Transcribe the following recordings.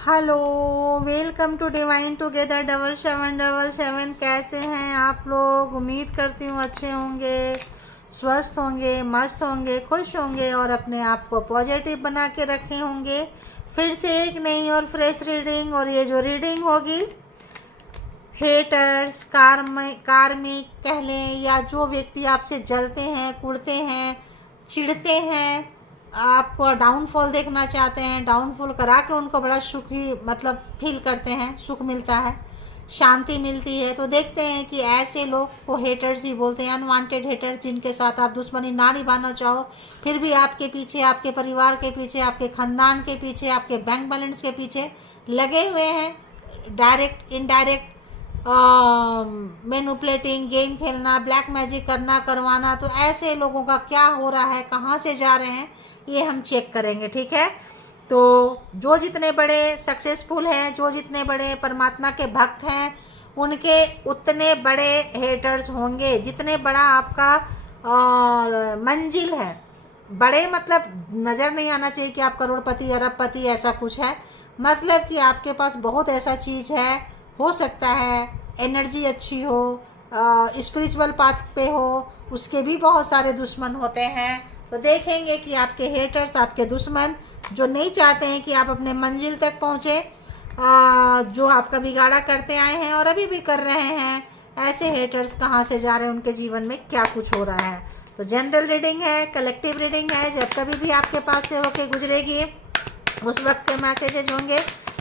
Hello, welcome to divine together 7777। कैसे हैं आप लोग? उम्मीद करती हूँ अच्छे होंगे, स्वस्थ होंगे, मस्त होंगे, खुश होंगे और अपने आप को पॉजिटिव बना के रखे होंगे। फिर से एक नई और फ्रेश रीडिंग, और ये जो रीडिंग होगी हेटर्स, कार्मिक कह लें, या जो व्यक्ति आपसे जलते हैं, कुड़ते हैं, चिढ़ते हैं, आपको डाउनफॉल देखना चाहते हैं, डाउनफॉल करा के उनको बड़ा सुखी मतलब फील करते हैं, सुख मिलता है, शांति मिलती है। तो देखते हैं कि ऐसे लोग को हेटर्स ही बोलते हैं, अनवांटेड हेटर, जिनके साथ आप दुश्मनी ना निभाना चाहो, फिर भी आपके पीछे, आपके परिवार के पीछे, आपके खानदान के पीछे, आपके बैंक बैलेंस के पीछे लगे हुए हैं। डायरेक्ट इनडायरेक्ट मैनिपुलेटिंग, गेम खेलना, ब्लैक मैजिक करना, करवाना। तो ऐसे लोगों का क्या हो रहा है, कहाँ से जा रहे हैं, ये हम चेक करेंगे। ठीक है, तो जो जितने बड़े सक्सेसफुल हैं, जो जितने बड़े परमात्मा के भक्त हैं, उनके उतने बड़े हेटर्स होंगे। जितने बड़ा आपका मंजिल है, बड़े मतलब नज़र नहीं आना चाहिए कि आप करोड़पति, अरबपति, ऐसा कुछ है। मतलब कि आपके पास बहुत ऐसा चीज़ है, हो सकता है एनर्जी अच्छी हो, स्पिरिचुअल पाथ पे हो, उसके भी बहुत सारे दुश्मन होते हैं। तो देखेंगे कि आपके हेटर्स, आपके दुश्मन जो नहीं चाहते हैं कि आप अपने मंजिल तक पहुँचे, जो आपका बिगाड़ा करते आए हैं और अभी भी कर रहे हैं, ऐसे हेटर्स कहाँ से जा रहे हैं, उनके जीवन में क्या कुछ हो रहा है। तो जनरल रीडिंग है, कलेक्टिव रीडिंग है, जब कभी भी आपके पास से होके गुजरेगी उस वक्त के मैसेजेज होंगे।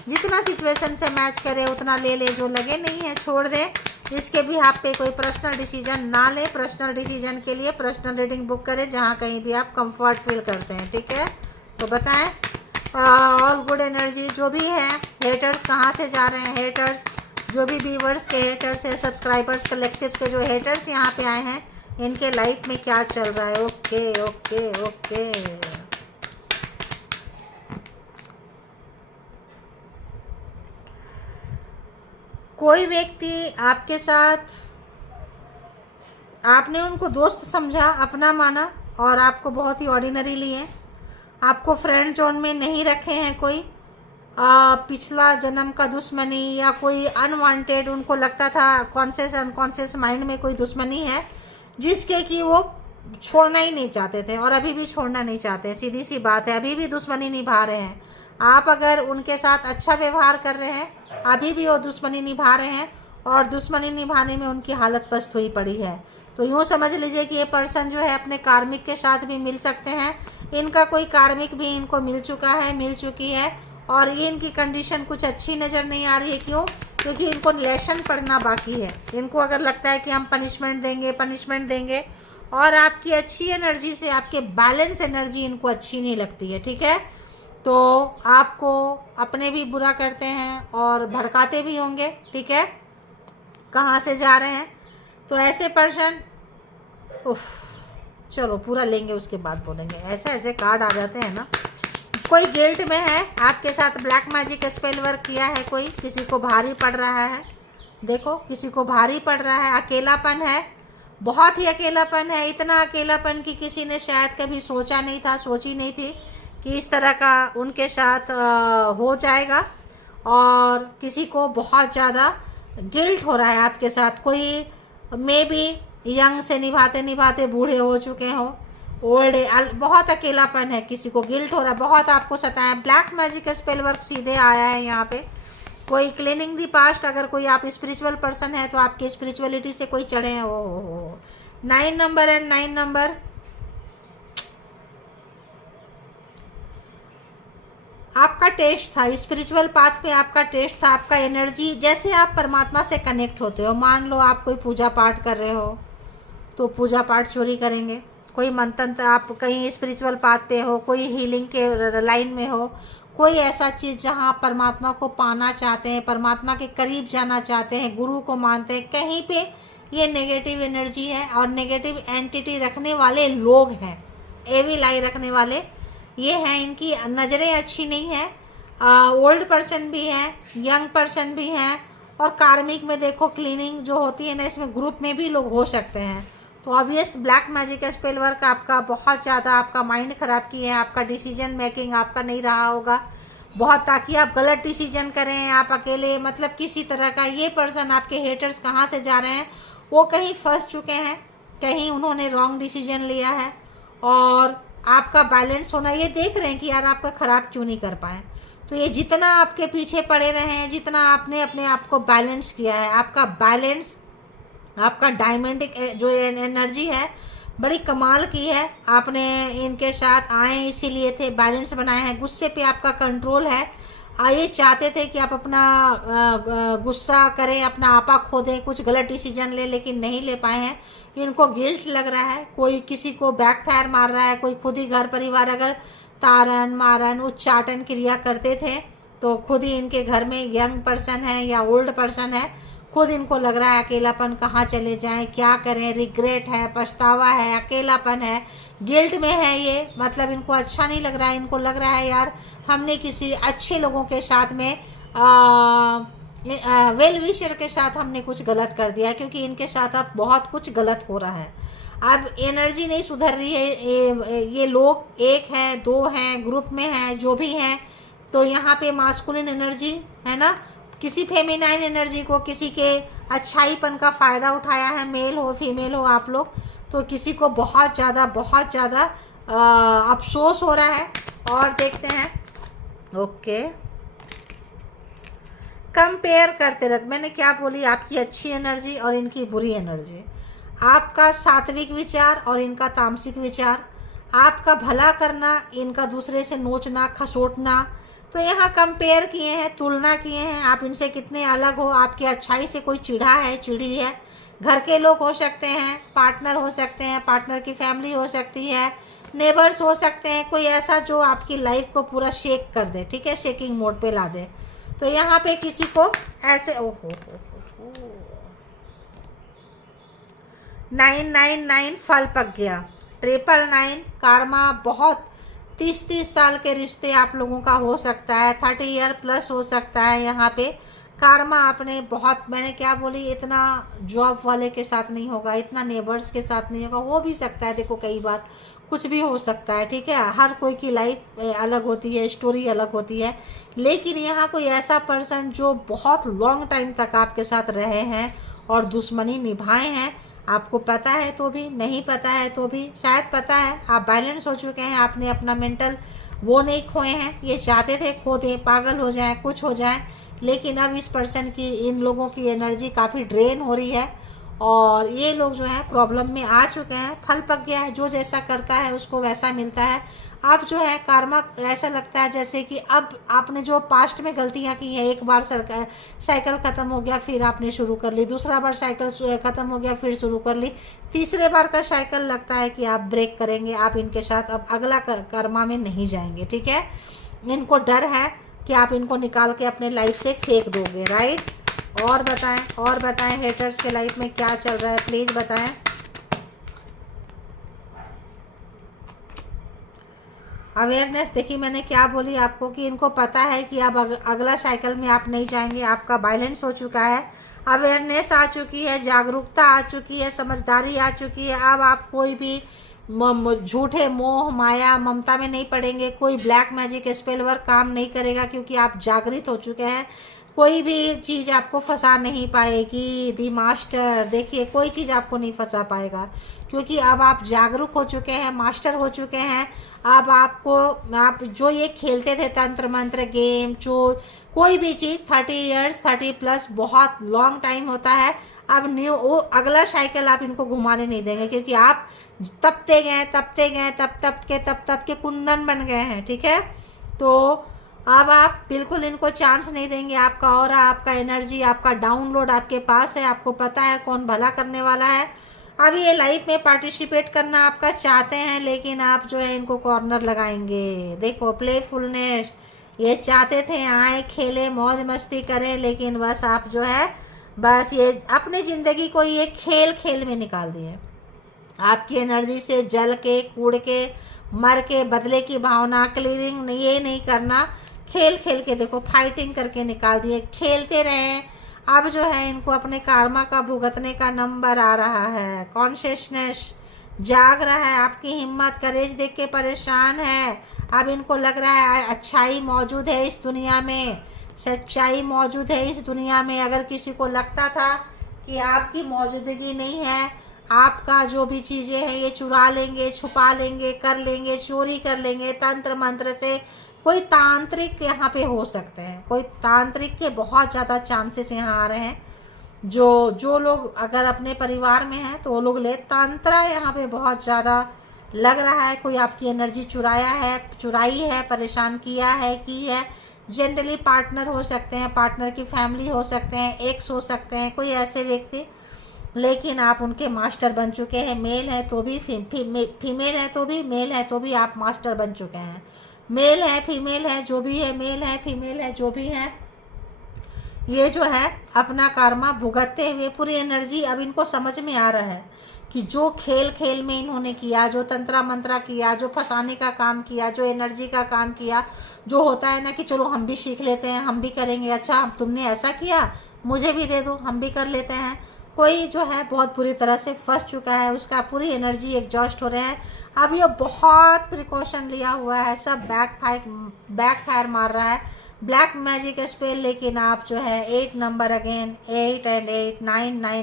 जितना सिचुएशन से मैच करे उतना ले ले, जो लगे नहीं है छोड़ दें। इसके भी आप पे कोई पर्सनल डिसीजन ना ले। पर्सनल डिसीजन के लिए पर्सनल रीडिंग बुक करें, जहाँ कहीं भी आप कंफर्ट फील करते हैं। ठीक है, तो बताएं ऑल गुड एनर्जी जो भी है। हेटर्स कहाँ से जा रहे हैं, हेटर्स जो भी व्यूवर्स के हेटर्स है, सब्सक्राइबर्स कलेक्टिव के जो हेटर्स यहाँ पे आए हैं, इनके लाइफ में क्या चल रहा है। ओके ओके ओके, कोई व्यक्ति आपके साथ, आपने उनको दोस्त समझा, अपना माना, और आपको बहुत ही ऑर्डिनरी लिए, आपको फ्रेंड जोन में नहीं रखे हैं। कोई पिछला जन्म का दुश्मनी या कोई अनवांटेड, उनको लगता था कॉन्शियस अनकॉन्शियस माइंड में कोई दुश्मनी है, जिसके कि वो छोड़ना ही नहीं चाहते थे और अभी भी छोड़ना नहीं चाहते। सीधी सी बात है, अभी भी दुश्मनी निभा रहे हैं। आप अगर उनके साथ अच्छा व्यवहार कर रहे हैं, अभी भी वो दुश्मनी निभा रहे हैं, और दुश्मनी निभाने में उनकी हालत पस्त हुई पड़ी है। तो यूँ समझ लीजिए कि ये पर्सन जो है अपने कार्मिक के साथ भी मिल सकते हैं। इनका कोई कार्मिक भी इनको मिल चुका है, मिल चुकी है, और ये इनकी कंडीशन कुछ अच्छी नज़र नहीं आ रही है। क्यों? क्योंकि इनको लेसन पढ़ना बाकी है। इनको अगर लगता है कि हम पनिशमेंट देंगे, और आपकी अच्छी एनर्जी से आपके बैलेंस एनर्जी इनको अच्छी नहीं लगती है। ठीक है, तो आपको अपने भी बुरा करते हैं और भड़काते भी होंगे। ठीक है, कहाँ से जा रहे हैं, तो ऐसे पर्सन, उफ, चलो पूरा लेंगे उसके बाद बोलेंगे। ऐसे ऐसे कार्ड आ जाते हैं ना। कोई गिल्ट में है, आपके साथ ब्लैक मैजिक स्पेल वर्क किया है कोई, किसी को भारी पड़ रहा है। देखो, किसी को भारी पड़ रहा है, अकेलापन है, बहुत ही अकेलापन है। इतना अकेलापन कि किसी ने शायद कभी सोचा नहीं था, सोची नहीं थी कि इस तरह का उनके साथ हो जाएगा। और किसी को बहुत ज़्यादा गिल्ट हो रहा है आपके साथ। कोई मे बी यंग से निभाते निभाते बूढ़े हो चुके हो, ओल्ड, बहुत अकेलापन है, किसी को गिल्ट हो रहा है, बहुत आपको सताया। ब्लैक मैजिक स्पेल वर्क सीधे आया है यहाँ पे। कोई क्लीनिंग दी पास्ट, अगर कोई आप स्पिरिचुअल पर्सन है तो आपकी स्पिरिचुअलिटी से कोई चढ़े हैं। ओ 9 नंबर एंड 9 नंबर, आपका टेस्ट था स्पिरिचुअल पाथ पे, आपका टेस्ट था, आपका एनर्जी। जैसे आप परमात्मा से कनेक्ट होते हो, मान लो आप कोई पूजा पाठ कर रहे हो तो पूजा पाठ चोरी करेंगे। कोई मंत्र, आप कहीं स्पिरिचुअल पाथ पे हो, कोई हीलिंग के लाइन में हो, कोई ऐसा चीज़ जहाँ परमात्मा को पाना चाहते हैं, परमात्मा के करीब जाना चाहते हैं, गुरु को मानते हैं, कहीं पे ये नेगेटिव एनर्जी है और नेगेटिव एंटिटी रखने वाले लोग हैं, एविल आई रखने वाले ये हैं। इनकी नज़रें अच्छी नहीं है। ओल्ड पर्सन भी हैं, यंग पर्सन भी हैं, और कार्मिक में देखो क्लीनिंग जो होती है ना, इसमें ग्रुप में भी लोग हो सकते हैं। तो obvious black magic spell work आपका बहुत ज़्यादा आपका माइंड ख़राब किए हैं, आपका डिसीजन मेकिंग आपका नहीं रहा होगा। बहुत, ताकि आप गलत डिसीजन करें, आप अकेले, मतलब किसी तरह का। ये पर्सन, आपके हेटर्स कहाँ से जा रहे हैं, वो कहीं फंस चुके हैं, कहीं उन्होंने रॉन्ग डिसीजन लिया है, और आपका बैलेंस होना ये देख रहे हैं कि यार आपका ख़राब क्यों नहीं कर पाए। तो ये जितना आपके पीछे पड़े रहे हैं, जितना आपने अपने आप को बैलेंस किया है, आपका बैलेंस, आपका डायमंड जो एनर्जी है बड़ी कमाल की है। आपने इनके साथ आए इसीलिए थे, बैलेंस बनाए हैं, गुस्से पे आपका कंट्रोल है। ये चाहते थे कि आप अपना गुस्सा करें, अपना आपा खो दें, कुछ गलत डिसीजन ले, लेकिन नहीं ले पाए हैं। इनको गिल्ट लग रहा है, कोई किसी को बैकफायर मार रहा है, कोई खुद ही घर परिवार अगर ताड़न मारन उच्चाटन क्रिया करते थे, तो खुद ही इनके घर में यंग पर्सन है या ओल्ड पर्सन है, खुद इनको लग रहा है अकेलापन, कहाँ चले जाएं, क्या करें, रिग्रेट है, पछतावा है, अकेलापन है, गिल्ट में है ये। मतलब इनको अच्छा नहीं लग रहा है, इनको लग रहा है यार हमने किसी अच्छे लोगों के साथ में वेल विशर के साथ हमने कुछ गलत कर दिया, क्योंकि इनके साथ अब बहुत कुछ गलत हो रहा है। अब एनर्जी नहीं सुधर रही है। ये लोग एक हैं, दो हैं, ग्रुप में हैं, जो भी हैं, तो यहाँ पे मास्कुलिन एनर्जी है ना, किसी फेमिनाइन एनर्जी को, किसी के अच्छाईपन का फ़ायदा उठाया है, मेल हो फीमेल हो आप लोग, तो किसी को बहुत ज़्यादा अफसोस हो रहा है। और देखते हैं, ओके, कंपेयर करते रहते, मैंने क्या बोली, आपकी अच्छी एनर्जी और इनकी बुरी एनर्जी, आपका सात्विक विचार और इनका तामसिक विचार, आपका भला करना, इनका दूसरे से नोचना खसोटना। तो यहाँ कंपेयर किए हैं, तुलना किए हैं, आप इनसे कितने अलग हो, आपकी अच्छाई से कोई चिढ़ा है, चिढ़ी है। घर के लोग हो सकते हैं, पार्टनर हो सकते हैं, पार्टनर की फैमिली हो सकती है, नेबर्स हो सकते हैं, कोई ऐसा जो आपकी लाइफ को पूरा शेक कर दे, ठीक है, शेकिंग मोड पे ला दे। तो यहाँ पे किसी को ऐसे, ओहो 999 फल पक गया, 999 कार्मा, बहुत 30 साल के रिश्ते आप लोगों का हो सकता है, 30 ईयर प्लस हो सकता है। यहाँ पे कार्मा आपने बहुत, मैंने क्या बोली, इतना जॉब वाले के साथ नहीं होगा, इतना नेबर्स के साथ नहीं होगा, हो भी सकता है, देखो कई बार कुछ भी हो सकता है, ठीक है, हर कोई की लाइफ अलग होती है, स्टोरी अलग होती है। लेकिन यहाँ कोई ऐसा पर्सन जो बहुत लॉन्ग टाइम तक आपके साथ रहे हैं और दुश्मनी निभाए हैं, आपको पता है तो भी, नहीं पता है तो भी, शायद पता है, आप बैलेंस हो चुके हैं, आपने अपना मेंटल वो नहीं खोए हैं। ये चाहते थे खो दें, पागल हो जाएं, कुछ हो जाएं, लेकिन अब इस पर्सन की, इन लोगों की एनर्जी काफ़ी ड्रेन हो रही है, और ये लोग जो है प्रॉब्लम में आ चुके हैं, फल पक गया है, जो जैसा करता है उसको वैसा मिलता है। अब जो है कार्मा, ऐसा लगता है जैसे कि अब आपने जो पास्ट में गलतियां की हैं, एक बार साइकिल ख़त्म हो गया, फिर आपने शुरू कर ली, दूसरा बार साइकिल ख़त्म हो गया, फिर शुरू कर ली, तीसरे बार का साइकिल लगता है कि आप ब्रेक करेंगे, आप इनके साथ अब अगला कर्मा में नहीं जाएंगे, ठीक है। इनको डर है कि आप इनको निकाल के अपने लाइफ से फेंक दोगे, राइट। और बताएं हेटर्स के लाइफ में क्या चल रहा है, प्लीज़ बताएं। अवेयरनेस, देखिए मैंने क्या बोली आपको कि इनको पता है कि अब अगला साइकिल में आप नहीं जाएंगे, आपका बैलेंस हो चुका है, अवेयरनेस आ चुकी है, जागरूकता आ चुकी है, समझदारी आ चुकी है। अब आप कोई भी झूठे मोह माया ममता में नहीं पड़ेंगे, कोई ब्लैक मैजिक स्पेल वर्क काम नहीं करेगा, क्योंकि आप जागृत हो चुके हैं। कोई भी चीज़ आपको फंसा नहीं पाएगी, दी मास्टर, देखिए कोई चीज़ आपको नहीं फंसा पाएगा, क्योंकि अब आप जागरूक हो चुके हैं, मास्टर हो चुके हैं। अब आपको, आप जो ये खेलते थे तंत्र मंत्र गेम, जो कोई भी चीज़, 30 ईयर्स 30 प्लस बहुत लॉन्ग टाइम होता है। अब न्यू वो अगला साइकिल आप इनको घुमाने नहीं देंगे, क्योंकि आप तपते गए तप के कुंदन बन गए हैं, ठीक है। तो अब आप बिल्कुल इनको चांस नहीं देंगे। आपका और आपका एनर्जी, आपका डाउनलोड आपके पास है, आपको पता है कौन भला करने वाला है। अब ये लाइफ में पार्टिसिपेट करना आपका चाहते हैं, लेकिन आप जो है इनको कॉर्नर लगाएंगे। देखो प्लेफुलनेस, ये चाहते थे आए खेले मौज मस्ती करें, लेकिन बस आप जो है बस ये अपनी ज़िंदगी को ये खेल में निकाल दिए। आपकी एनर्जी से जल के, कूड़ के, मर के, बदले की भावना, क्लियरिंग ये नहीं करना, खेल के देखो फाइटिंग करके निकाल दिए, खेलते रहे। अब जो है इनको अपने कार्मा का भुगतने का नंबर आ रहा है। कॉन्शियसनेस जाग रहा है, आपकी हिम्मत करेज देख के परेशान है। अब इनको लग रहा है अच्छाई मौजूद है इस दुनिया में, सच्चाई मौजूद है इस दुनिया में। अगर किसी को लगता था कि आपकी मौजूदगी नहीं है, आपका जो भी चीज़ें हैं ये चुरा लेंगे, छुपा लेंगे, कर लेंगे, चोरी कर लेंगे तंत्र मंत्र से, कोई तांत्रिक यहाँ पे हो सकते हैं, कोई तांत्रिक के बहुत ज़्यादा चांसेस यहाँ आ रहे हैं। जो लोग अगर अपने परिवार में हैं तो वो लोग ले तंत्र यहाँ पे बहुत ज़्यादा लग रहा है। कोई आपकी एनर्जी चुराई है, परेशान किया है, की है। जनरली पार्टनर हो सकते हैं, पार्टनर की फैमिली हो सकते हैं, एक्स हो सकते हैं, कोई ऐसे व्यक्ति, लेकिन आप उनके मास्टर बन चुके हैं। मेल है तो भी फीमेल है तो भी, मेल है तो भी आप मास्टर बन चुके हैं। मेल है फीमेल है जो भी है, मेल है फीमेल है जो भी है, ये जो है अपना कर्मा भुगतते हुए पूरी एनर्जी अब इनको समझ में आ रहा है कि जो खेल खेल में इन्होंने किया, जो तंत्रा मंत्रा किया, जो फंसाने का काम किया, जो एनर्जी का काम किया, जो होता है ना कि चलो हम भी सीख लेते हैं, हम भी करेंगे, अच्छा तुमने ऐसा किया मुझे भी दे दो, हम भी कर लेते हैं। कोई जो है बहुत बुरी तरह से फंस चुका है, उसका पूरी एनर्जी एग्जॉस्ट हो रहा है। अब ये बहुत प्रिकॉशन लिया हुआ है, सब बैक फायर मार रहा है, ब्लैक मैजिक स्पेल। लेकिन आप जो है 8 नंबर अगेन, 8 एंड 8,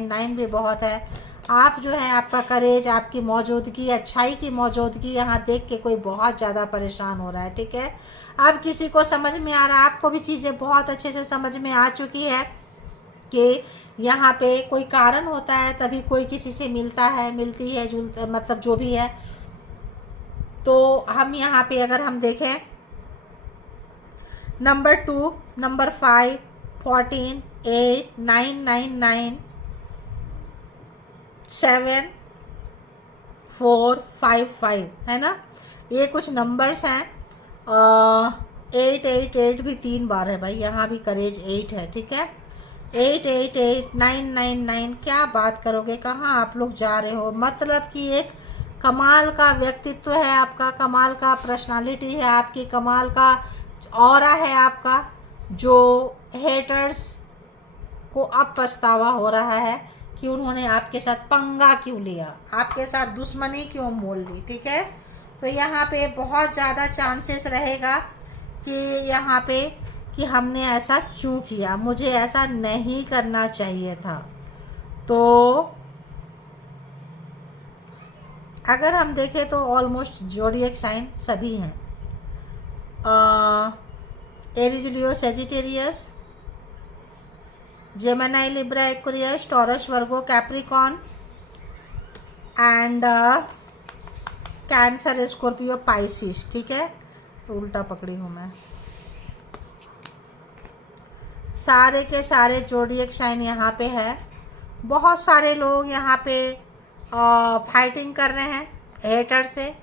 9 भी बहुत है। आप जो है आपका करेज, आपकी मौजूदगी, अच्छाई की मौजूदगी यहाँ देख के कोई बहुत ज़्यादा परेशान हो रहा है। ठीक है, अब किसी को समझ में आ रहा है, आपको भी चीज़ें बहुत अच्छे से समझ में आ चुकी है कि यहाँ पे कोई कारण होता है तभी कोई किसी से मिलता है, मिलती है, मतलब जो भी है। तो हम यहाँ पे अगर हम देखें नंबर 2, नंबर 5, 14, 8, 9, 9, 9, 7, 4, 5, 5 है ना, ये कुछ नंबर्स हैं। 8, 8, 8 भी 3 बार है भाई, यहाँ भी करेज 8 है। ठीक है, 8, 8, 8, 9, 9, 9, क्या बात करोगे, कहाँ आप लोग जा रहे हो। मतलब कि एक कमाल का व्यक्तित्व है आपका, कमाल का पर्सनालिटी है आपकी, कमाल का ऑरा है आपका, जो हेटर्स को अब पछतावा हो रहा है कि उन्होंने आपके साथ पंगा क्यों लिया, आपके साथ दुश्मनी क्यों मोल ली। ठीक है, तो यहाँ पे बहुत ज़्यादा चांसेस रहेगा कि यहाँ पे कि हमने ऐसा क्यों किया, मुझे ऐसा नहीं करना चाहिए था। तो अगर हम देखें तो ऑलमोस्ट ज़ोडिएक साइन सभी हैं, Aries, Leo, Sagittarius, Gemini, Libra, Aquarius, taurus, Virgo, Capricorn and cancer, Scorpio, Pisces. ठीक है, उल्टा पकड़ी हूँ मैं। सारे के सारे ज़ोडिएक साइन यहाँ पे है। बहुत सारे लोग यहाँ पे फाइटिंग कर रहे हैं हेटर से,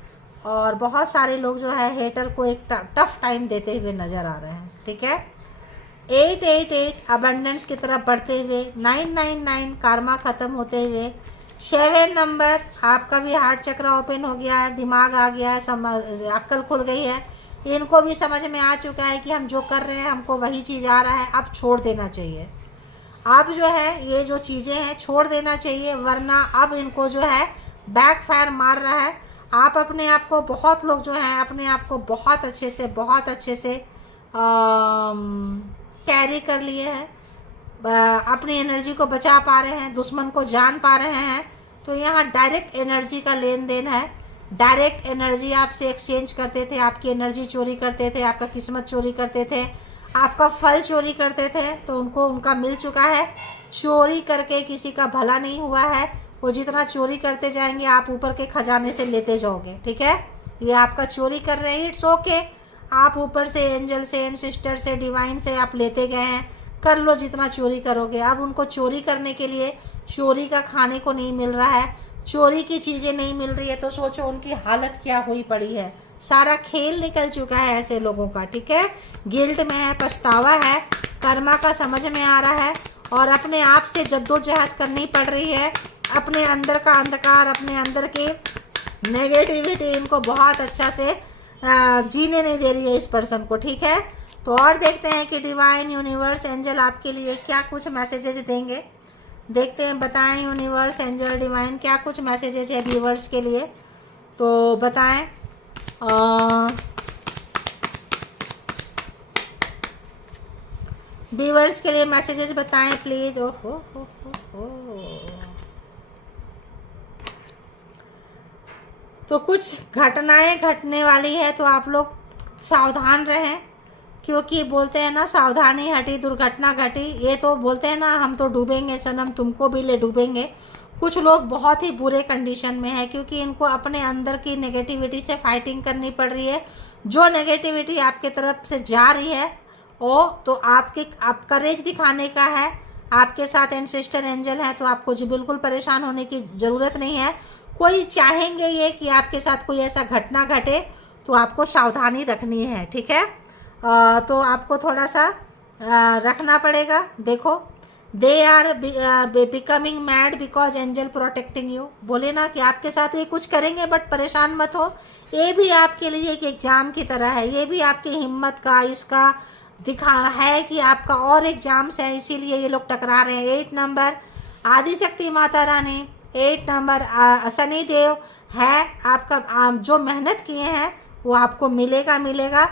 और बहुत सारे लोग जो है हेटर को एक टफ टाइम देते हुए नज़र आ रहे हैं। ठीक है, 8, 8, 8 अबंडेंस की तरफ बढ़ते हुए, 9, 9, 9 कार्मा ख़त्म होते हुए, 7 नंबर आपका भी हार्ट चक्र ओपन हो गया है, दिमाग आ गया है, अक्ल खुल गई है, इनको भी समझ में आ चुका है कि हम जो कर रहे हैं हमको वही चीज़ आ रहा है, अब छोड़ देना चाहिए। अब जो है ये जो चीज़ें हैं छोड़ देना चाहिए, वरना अब इनको जो है बैक फायर मार रहा है। आप अपने आप को, बहुत लोग जो हैं अपने आप को बहुत अच्छे से कैरी कर लिए हैं, अपनी एनर्जी को बचा पा रहे हैं, दुश्मन को जान पा रहे हैं। तो यहाँ डायरेक्ट एनर्जी का लेन देन है, डायरेक्ट एनर्जी आपसे एक्सचेंज करते थे, आपकी एनर्जी चोरी करते थे, आपका किस्मत चोरी करते थे, आपका फल चोरी करते थे, तो उनको उनका मिल चुका है। चोरी करके किसी का भला नहीं हुआ है, वो जितना चोरी करते जाएंगे आप ऊपर के खजाने से लेते जाओगे। ठीक है, ये आपका चोरी कर रहे हैं, इट्स ओके, आप ऊपर से एंजल से, सिस्टर से, डिवाइन से आप लेते गए हैं, कर लो जितना चोरी करोगे। अब उनको चोरी करने के लिए चोरी का खाने को नहीं मिल रहा है, चोरी की चीज़ें नहीं मिल रही है, तो सोचो उनकी हालत क्या हुई पड़ी है। सारा खेल निकल चुका है ऐसे लोगों का। ठीक है, गिल्ट में है, पछतावा है, कर्मा का समझ में आ रहा है, और अपने आप से जद्दोजहद करनी पड़ रही है। अपने अंदर का अंधकार, अपने अंदर की नेगेटिविटी इनको बहुत अच्छा से जीने नहीं दे रही है इस पर्सन को। ठीक है, तो और देखते हैं कि डिवाइन, यूनिवर्स, एंजल आपके लिए क्या कुछ मैसेजेस देंगे। देखते हैं, बताएं यूनिवर्स, एंजल, डिवाइन क्या कुछ मैसेजेज है व्यूवर्स के लिए, तो बताएं। व्यूवर्स के लिए मैसेजेस बताएं प्लीज। ओ हो। तो कुछ घटनाएं घटने वाली है, तो आप लोग सावधान रहें, क्योंकि बोलते हैं ना सावधानी हटी दुर्घटना घटी। ये तो बोलते हैं ना हम तो डूबेंगे सनम, तुमको भी ले डूबेंगे। कुछ लोग बहुत ही बुरे कंडीशन में है, क्योंकि इनको अपने अंदर की नेगेटिविटी से फाइटिंग करनी पड़ रही है। जो नेगेटिविटी आपके तरफ से जा रही है वो तो आप करेज दिखाने का है। आपके साथ एंसेस्टर एंजल है, तो आपको जो बिल्कुल परेशान होने की ज़रूरत नहीं है। कोई चाहेंगे ये कि आपके साथ कोई ऐसा घटना घटे, तो आपको सावधानी रखनी है, ठीक है। तो आपको थोड़ा सा रखना पड़ेगा। देखो, they are becoming mad because angel protecting you. बोले ना कि आपके साथ ये कुछ करेंगे बट परेशान मत हो। ये भी आपके लिए एक एग्जाम की तरह है, ये भी आपकी हिम्मत का इसका दिखा है कि आपका और एग्जाम्स है, इसीलिए ये लोग टकरा रहे हैं। 8 नंबर आदिशक्ति माता रानी, 8 नंबर शनि देव है। आपका जो मेहनत किए हैं वो आपको मिलेगा।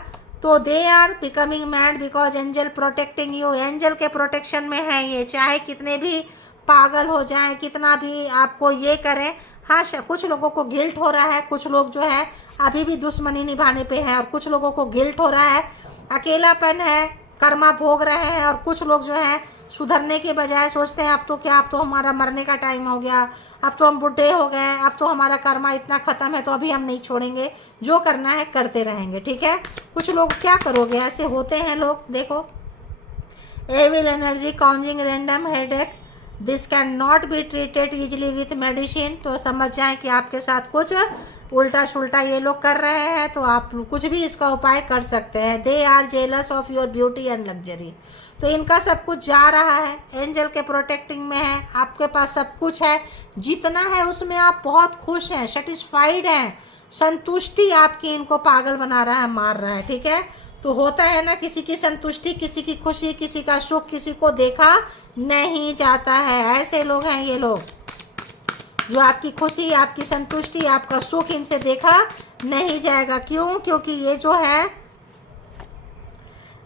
तो they are becoming mad because angel protecting you. Angel के प्रोटेक्शन में है ये, चाहे कितने भी पागल हो जाएं, कितना भी आपको ये करें। हाँ, कुछ लोगों को गिल्ट हो रहा है, कुछ लोग जो है अभी भी दुश्मनी निभाने पे है, और कुछ लोगों को गिल्ट हो रहा है, अकेलापन है, कर्मा भोग रहे हैं। और कुछ लोग जो है सुधरने के बजाय सोचते हैं अब तो क्या, अब तो हमारा मरने का टाइम हो गया, अब तो हम बुढ़े हो गए, अब तो हमारा कर्मा इतना ख़त्म है, तो अभी हम नहीं छोड़ेंगे, जो करना है करते रहेंगे, ठीक है। कुछ लोग क्या करोगे, ऐसे होते हैं लोग। देखो, evil energy causing random headache, this can not be treated easily with medicine. तो समझ जाएं कि आपके साथ कुछ उल्टा सुल्टा ये लोग कर रहे हैं, तो आप कुछ भी इसका उपाय कर सकते हैं। They are jealous of your beauty and luxury. तो इनका सब कुछ जा रहा है, एंजल के प्रोटेक्टिंग में है, आपके पास सब कुछ है, जितना है उसमें आप बहुत खुश हैं, सेटिस्फाइड हैं। संतुष्टि आपकी इनको पागल बना रहा है, मार रहा है, ठीक है। तो होता है ना, किसी की संतुष्टि, किसी की खुशी, किसी का सुख किसी को देखा नहीं जाता है। ऐसे लोग हैं ये लोग, जो आपकी खुशी, आपकी संतुष्टि, आपका सुख इनसे देखा नहीं जाएगा। क्यों? क्योंकि ये जो है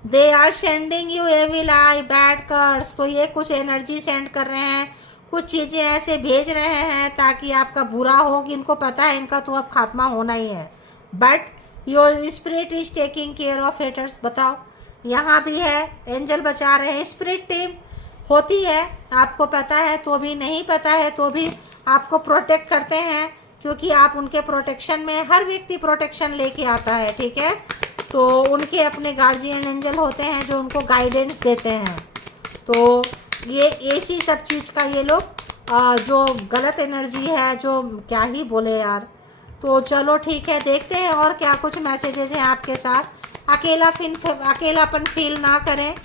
they are sending you evil eye bad cards. तो ये कुछ एनर्जी सेंड कर रहे हैं, कुछ चीज़ें ऐसे भेज रहे हैं ताकि आपका बुरा हो, कि इनको पता है इनका तो अब खात्मा होना ही है। But your spirit is taking care of haters. बताओ, यहाँ भी है एंजल बचा रहे हैं। स्पिरिट टीम होती है, आपको पता है तो भी, नहीं पता है तो भी आपको प्रोटेक्ट करते हैं, क्योंकि आप उनके प्रोटेक्शन में, हर व्यक्ति प्रोटेक्शन लेके आता है, ठीक है। तो उनके अपने गार्जियन एंजल होते हैं जो उनको गाइडेंस देते हैं। तो ये ऐसी सब चीज़ का ये लोग जो गलत एनर्जी है, जो क्या ही बोले यार। तो चलो ठीक है, देखते हैं और क्या कुछ मैसेजेस हैं आपके साथ। अकेलापन फील ना करें,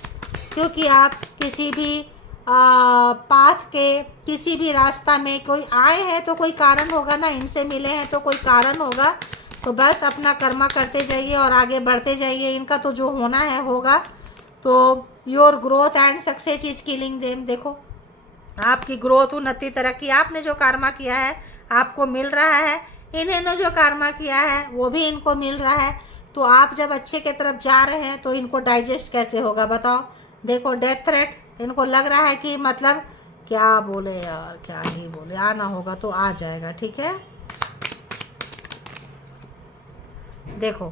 क्योंकि आप किसी भी पाथ के, किसी भी रास्ता में कोई आए हैं तो कोई कारण होगा ना, इनसे मिले हैं तो कोई कारण होगा। तो बस अपना कर्मा करते जाइए और आगे बढ़ते जाइए, इनका तो जो होना है होगा। तो your growth and success is killing them. देखो, आपकी ग्रोथ, उन्नति, तरक्की, आपने जो कर्मा किया है आपको मिल रहा है, इन्होंने जो कर्मा किया है वो भी इनको मिल रहा है। तो आप जब अच्छे के तरफ जा रहे हैं तो इनको डाइजेस्ट कैसे होगा बताओ। देखो, डेथ थ्रेट, इनको लग रहा है कि मतलब क्या बोले यार, क्या ही बोले, आना होगा तो आ जाएगा, ठीक है। देखो,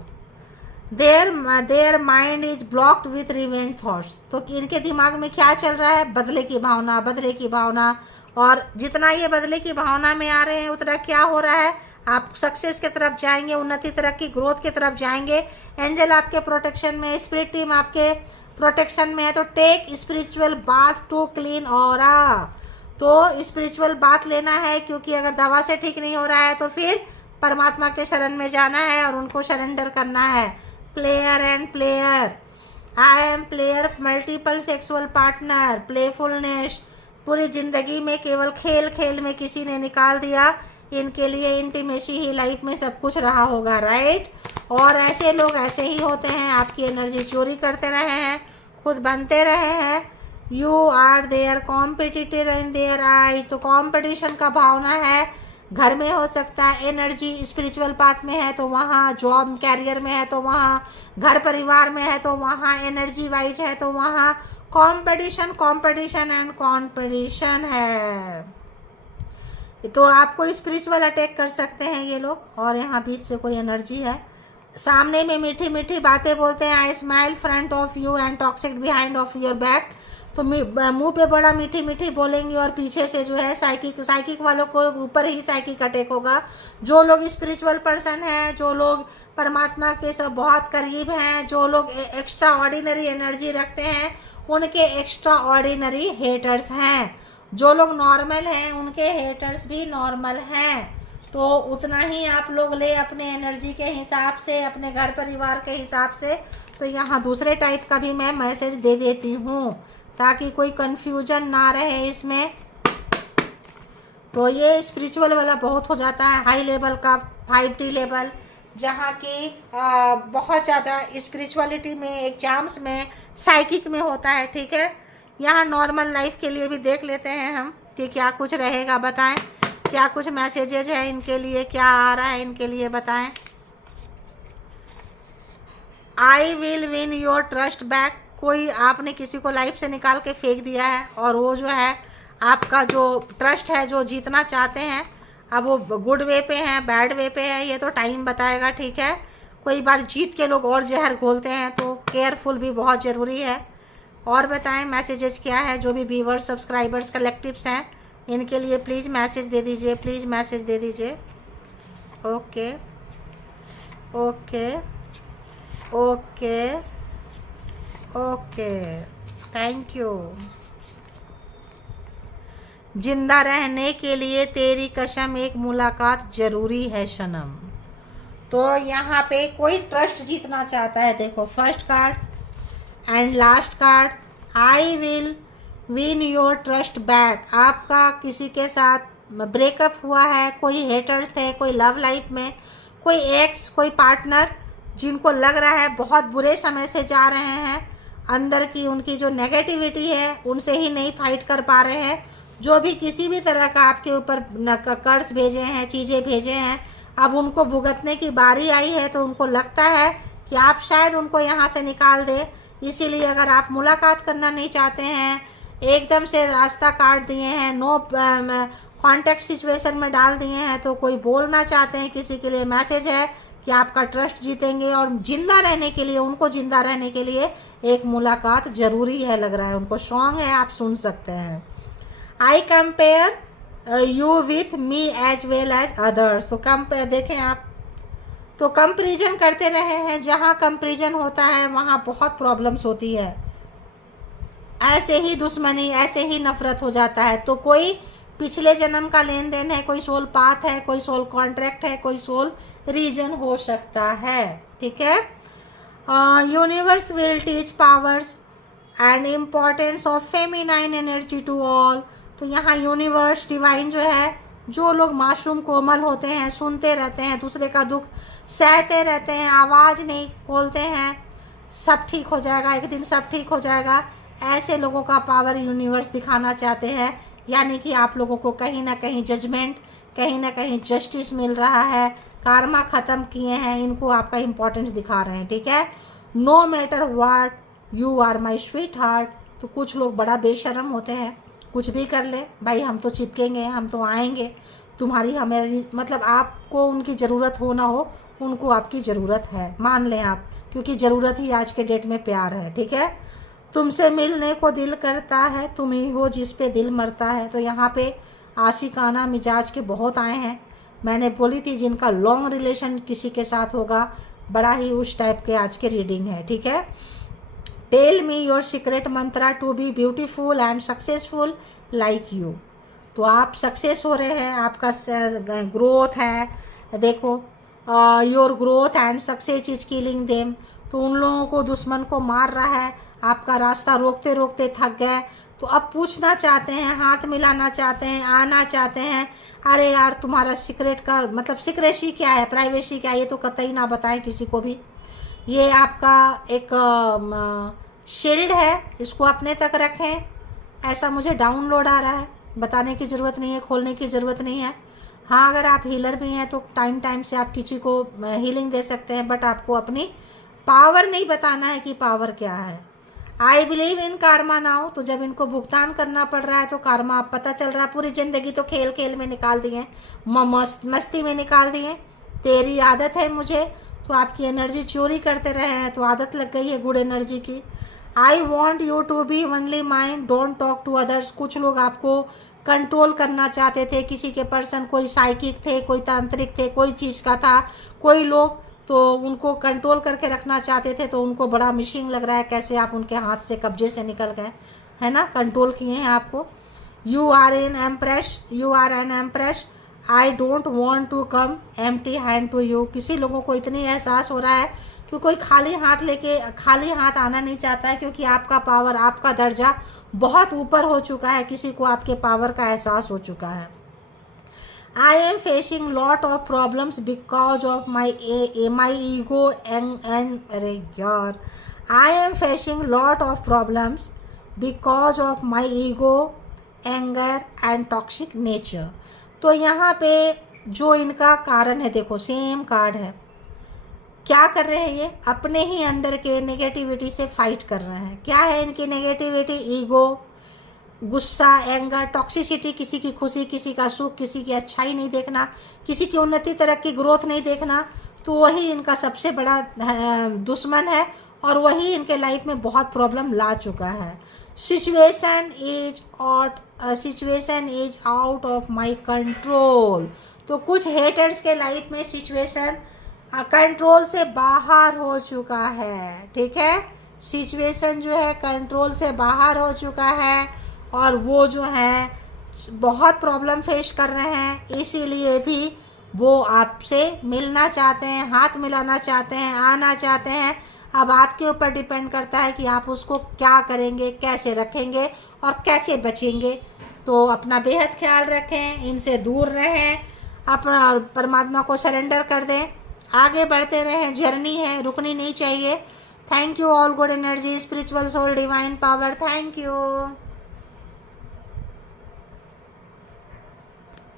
their mind is blocked with revenge thoughts. तो इनके दिमाग में क्या चल रहा है, बदले की भावना, बदले की भावना। और जितना ये बदले की भावना में आ रहे हैं उतना क्या हो रहा है, आप सक्सेस की तरफ जाएंगे, उन्नति, तरक्की, ग्रोथ की तरफ जाएंगे। एंजल आपके प्रोटेक्शन में, स्पिरिट टीम आपके प्रोटेक्शन में है। तो take spiritual bath to clean aura. तो स्पिरिचुअल बाथ लेना है, क्योंकि अगर दवा से ठीक नहीं हो रहा है तो फिर परमात्मा के शरण में जाना है और उनको सरेंडर करना है। Player and player, I am player, multiple sexual partner, playfulness, पूरी जिंदगी में केवल खेल खेल में किसी ने निकाल दिया। इनके लिए इंटीमेसी ही लाइफ में सब कुछ रहा होगा, राइट। और ऐसे लोग ऐसे ही होते हैं, आपकी एनर्जी चोरी करते रहे हैं, खुद बनते रहे हैं। You are their competitor in their eyes, तो कॉम्पिटिशन का भावना है, घर में हो सकता है, एनर्जी स्पिरिचुअल पाथ में है तो वहाँ, जॉब कैरियर में है तो वहाँ, घर परिवार में है तो वहाँ, एनर्जी वाइज है तो वहाँ कंपटीशन कंपटीशन एंड कंपटीशन है। तो आपको स्पिरिचुअल अटैक कर सकते हैं ये लोग। और यहाँ बीच से कोई एनर्जी है, सामने में मीठी मीठी बातें बोलते हैं, आई smile front of you and toxic behind of your back, तो मुंह पे बड़ा मीठी मीठी बोलेंगे और पीछे से जो है साइकिक वालों को ऊपर ही साइकिक अटैक होगा। जो लोग स्पिरिचुअल पर्सन हैं, जो लोग परमात्मा के सब बहुत करीब हैं, जो लोग एक्स्ट्रा ऑर्डिनरी एनर्जी रखते हैं, उनके एक्स्ट्रा ऑर्डिनरी हेटर्स हैं। जो लोग नॉर्मल हैं उनके हेटर्स भी नॉर्मल हैं। तो उतना ही आप लोग ले अपने एनर्जी के हिसाब से, अपने घर परिवार के हिसाब से। तो यहाँ दूसरे टाइप का भी मैं मैसेज दे देती हूँ ताकि कोई कंफ्यूजन ना रहे इसमें। तो ये स्पिरिचुअल वाला बहुत हो जाता है, हाई लेवल का 5T लेवल, जहाँ की बहुत ज़्यादा स्पिरिचुअलिटी में, एग्जाम्स में, साइकिक में होता है। ठीक है, यहाँ नॉर्मल लाइफ के लिए भी देख लेते हैं हम कि क्या कुछ रहेगा। बताएं क्या कुछ मैसेजेज है इनके लिए, क्या आ रहा है इनके लिए, बताएं। I will win your trust back, कोई आपने किसी को लाइफ से निकाल के फेंक दिया है और वो जो है आपका जो ट्रस्ट है, जो जीतना चाहते हैं, अब वो गुड वे पे हैं, बैड वे पे है, ये तो टाइम बताएगा। ठीक है, कोई बार जीत के लोग और जहर घोलते हैं, तो केयरफुल भी बहुत ज़रूरी है। और बताएं मैसेजेस क्या है, जो भी व्यूअर्स, सब्सक्राइबर्स, कलेक्टिव्स हैं, इनके लिए प्लीज़ मैसेज दे दीजिए, प्लीज़ मैसेज दे दीजिए। Okay okay okay okay, thank you. जिंदा रहने के लिए तेरी कसम एक मुलाकात जरूरी है सनम। तो यहाँ पे कोई ट्रस्ट जीतना चाहता है। देखो first card and last card, I will win your trust back. आपका किसी के साथ ब्रेकअप हुआ है, कोई हेटर्स थे, कोई लव लाइफ में, कोई एक्स, कोई पार्टनर जिनको लग रहा है बहुत बुरे समय से जा रहे हैं, अंदर की उनकी जो नेगेटिविटी है उनसे ही नहीं फाइट कर पा रहे हैं, जो भी किसी भी तरह का आपके ऊपर कर्ज भेजे हैं, चीज़ें भेजे हैं, अब उनको भुगतने की बारी आई है। तो उनको लगता है कि आप शायद उनको यहाँ से निकाल दें। इसीलिए अगर आप मुलाकात करना नहीं चाहते हैं, एकदम से रास्ता काट दिए हैं, नो कांटेक्ट सिचुएशन में डाल दिए हैं, तो कोई बोलना चाहते हैं, किसी के लिए मैसेज है कि आपका ट्रस्ट जीतेंगे और जिंदा रहने के लिए, उनको जिंदा रहने के लिए एक मुलाकात जरूरी है। लग रहा है उनको सॉन्ग है, आप सुन सकते हैं। I compare you with me as well as others. तो कंपेयर देखें आप, तो कंपेरिजन करते रहे हैं, जहाँ कंपेरिजन होता है वहाँ बहुत प्रॉब्लम्स होती है, ऐसे ही दुश्मनी, ऐसे ही नफरत हो जाता है। तो कोई पिछले जन्म का लेन देन है, कोई सोल पाथ है, कोई सोल कॉन्ट्रैक्ट है, कोई सोल रीजन हो सकता है। ठीक है, universe will teach powers and importance of feminine energy to all. तो यहाँ यूनिवर्स, डिवाइन जो है, जो लोग मासूम कोमल होते हैं, सुनते रहते हैं, दूसरे का दुख सहते रहते हैं, आवाज़ नहीं खोलते हैं, सब ठीक हो जाएगा, एक दिन सब ठीक हो जाएगा, ऐसे लोगों का पावर यूनिवर्स दिखाना चाहते हैं। यानी कि आप लोगों को कहीं ना कहीं जजमेंट, कहीं ना कहीं जस्टिस मिल रहा है, कार्मा ख़त्म किए हैं, इनको आपका इम्पोर्टेंस दिखा रहे हैं। ठीक है, no matter what you are my sweetheart. तो कुछ लोग बड़ा बेशर्म होते हैं, कुछ भी कर ले भाई, हम तो चिपकेंगे, हम तो आएंगे, तुम्हारी हमारी, मतलब आपको उनकी ज़रूरत हो ना हो, उनको आपकी ज़रूरत है, मान लें आप, क्योंकि ज़रूरत ही आज के डेट में प्यार है। ठीक है, तुमसे मिलने को दिल करता है, तुम ही हो जिस पे दिल मरता है। तो यहाँ पे आशिकाना मिजाज के बहुत आए हैं, मैंने बोली थी जिनका लॉन्ग रिलेशन किसी के साथ होगा, बड़ा ही उस टाइप के आज के रीडिंग है। ठीक है, tell me your secret mantra to be beautiful and successful like you. तो आप सक्सेस हो रहे हैं, आपका ग्रोथ है, देखो your growth and success is killing them. तो उन लोगों को, दुश्मन को मार रहा है, आपका रास्ता रोकते रोकते थक गए, तो अब पूछना चाहते हैं, हाथ मिलाना चाहते हैं, आना चाहते हैं, अरे यार तुम्हारा सीक्रेट का मतलब सीक्रेसी क्या है, प्राइवेसी क्या है, ये तो कतई ना बताएं किसी को भी। ये आपका एक शील्ड है, इसको अपने तक रखें, ऐसा मुझे डाउनलोड आ रहा है, बताने की ज़रूरत नहीं है, खोलने की ज़रूरत नहीं है। हाँ, अगर आप हीलर भी हैं तो टाइम टाइम से आप किसी को हीलिंग दे सकते हैं, बट आपको अपनी पावर नहीं बताना है कि पावर क्या है। I believe in Karma now, तो जब इनको भुगतान करना पड़ रहा है तो कार्मा आप पता चल रहा है। पूरी ज़िंदगी तो खेल खेल में निकाल दिए, मस्ती में निकाल दिए। तेरी आदत है मुझे, तो आपकी एनर्जी चोरी करते रहे हैं, तो आदत लग गई है गुड एनर्जी की। I want you to be only mind, don't talk to others. कुछ लोग आपको कंट्रोल करना चाहते थे, किसी के पर्सन, कोई साइकिक थे, कोई तांत्रिक थे, कोई चीज़ का था, कोई लोग तो उनको कंट्रोल करके रखना चाहते थे, तो उनको बड़ा मिसिंग लग रहा है कैसे आप उनके हाथ से, कब्जे से निकल गए, है ना, कंट्रोल किए हैं आपको। You are an empress, you are an empress, I don't want to come empty hand to you. किसी लोगों को इतनी एहसास हो रहा है कि कोई खाली हाथ आना नहीं चाहता है, क्योंकि आपका पावर, आपका दर्जा बहुत ऊपर हो चुका है, किसी को आपके पावर का एहसास हो चुका है। I am facing lot of problems because of my ego and अरे यार, I am facing lot of problems because of my ego, anger and toxic nature. तो यहाँ पे जो इनका कारण है, देखो सेम कार्ड है, क्या कर रहे हैं ये, अपने ही अंदर के नेगेटिविटी से फाइट कर रहे हैं। क्या है इनकी नेगेटिविटी, ईगो, गुस्सा, एंगर, टॉक्सिसिटी, किसी की खुशी, किसी का सुख, किसी की अच्छाई नहीं देखना, किसी की उन्नति, तरक्की, ग्रोथ नहीं देखना। तो वही इनका सबसे बड़ा दुश्मन है, और वही इनके लाइफ में बहुत प्रॉब्लम ला चुका है। Situation is out of my control. तो कुछ हेटर्स के लाइफ में सिचुएशन कंट्रोल से बाहर हो चुका है, ठीक है, सिचुएशन जो है कंट्रोल से बाहर हो चुका है, और वो जो है बहुत प्रॉब्लम फेस कर रहे हैं, इसीलिए भी वो आपसे मिलना चाहते हैं, हाथ मिलाना चाहते हैं, आना चाहते हैं। अब आपके ऊपर डिपेंड करता है कि आप उसको क्या करेंगे, कैसे रखेंगे और कैसे बचेंगे। तो अपना बेहद ख्याल रखें, इनसे दूर रहें, अपना परमात्मा को सरेंडर कर दें, आगे बढ़ते रहें, जर्नी है, रुकनी नहीं चाहिए। Thank you all good energy, spiritual soul, divine power, thank you.